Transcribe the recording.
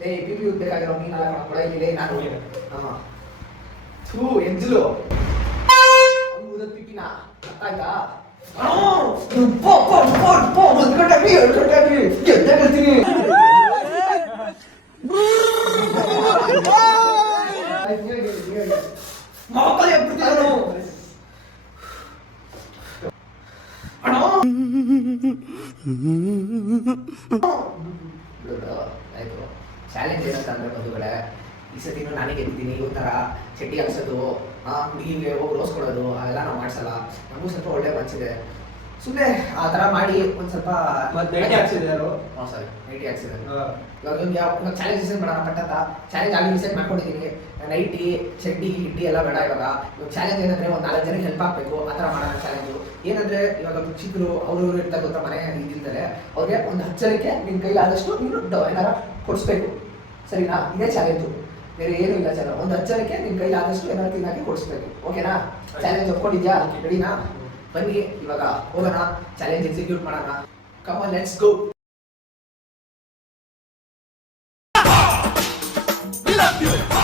ಪಿಪಿ ಬೇಕಾಗಿರೋ ನೀನಲ್ಲ ಕೊಡ ಇಲ್ಲಿ ನಾನು ಥೂ ಎಂಜಲು ಅವ್ನು ಪಿಪಿನ ಅರ್ಥ ಆಯ್ತಾ ಒಂದು ಗಂಟೆ 2 ಗಂಟೆ ಗೆದ್ದೆ ಬರ್ತೀನಿ ಮಕ್ಕಳು ಎಬ್ಬಿಡ್ತೀನಿ ಆಯ್ತು ಚಾಲೆಂಜ್ ಏನಂತಂದ್ರೆ ಬಂಧುಗಳೇ ಈ ಸತಿನೂ ನಾನೇ ಗೆದ್ದಿದ್ದೀನಿ ಈ ಥರ ಚಡ್ಡಿ ಹಾಕ್ಸೋದು ಹುಡುಗಿಗೆ ಹೋಗಿ ರೋಸ್ ಕೊಡೋದು ಅದೆಲ್ಲ ನಾವು ಮಾಡ್ಸಲ್ಲ ನಮಗೂ ಸ್ವಲ್ಪ ಒಳ್ಳೆ ಮನಸ್ಸಿದೆ ಸುಮ್ಮನೆ ಆ ಥರ ಮಾಡಿ ಒಂದು ಸ್ವಲ್ಪ ನೈಟಿ ಹಾಕ್ಸಿದ್ದಾರೆ ಸರಿ ನೈಟಿ ಹಾಕ್ಸಿದ್ದಾರೆ ಇವಾಗ ಯಾವ ಚಾಲೆಂಜ್ ಡಿಸೈಡ್ ಮಾಡೋಣ ಪಟ್ಟಂತ ಚಾಲೆಂಜ್ ಆಗಿ ಡಿಸೈಡ್ ಮಾಡ್ಕೊಂಡಿದ್ದೀನಿ ನೈಟಿ ಚಡ್ಡಿ ಗಿಡ್ಡಿ ಎಲ್ಲ ಬೇಡ ಇವಾಗ ಚಾಲೆಂಜ್ ಏನಂದ್ರೆ ಒಂದು 4 ಜನಕ್ಕೆ ಹೆಲ್ಪ್ ಆಗಬೇಕು ಆ ಥರ ಮಾಡೋಣ ಚಾಲೆಂಜು ಏನಂದ್ರೆ ಇವಾಗ ಚಿಕ್ಕರು ಅವರು ಇರ್ತಾರೆ ಗೊತ್ತಾ ಮನೆ ಇದ್ದಿರ್ತಾರೆ ಅವ್ರಿಗೆ ಒಂದು 10 ಜನಕ್ಕೆ ನಿನ್ನ ಕೈಲಾದಷ್ಟು ನೀನು ಏನಾರ ಕೊಡಿಸ್ಬೇಕು ಸರಿನಾ ಇದೇ ಚಾಲೆಂಜು ಬೇರೆ ಏನೂ ಇಲ್ಲ ಚಾಲೆಂಜ್ ಒಂದು 10 ಜನಕ್ಕೆ ನಿನ್ನ ಕೈಲಾದಷ್ಟು ಏನಾರು ತಿನ್ನಾಕಿ ಕೊಡಿಸ್ಬೇಕು ಓಕೆನಾ ಚಾಲೆಂಜ್ ಒಪ್ಕೊಂಡಿದ್ಯಾ ರೆಡಿನಾ ಬನ್ನಿ ಇವಾಗ ಹೋಗೋಣ ಚಾಲೆಂಜ್ ಎಕ್ಸಿಕ್ಯೂಟ್ ಮಾಡೋಣ come on let's go love you.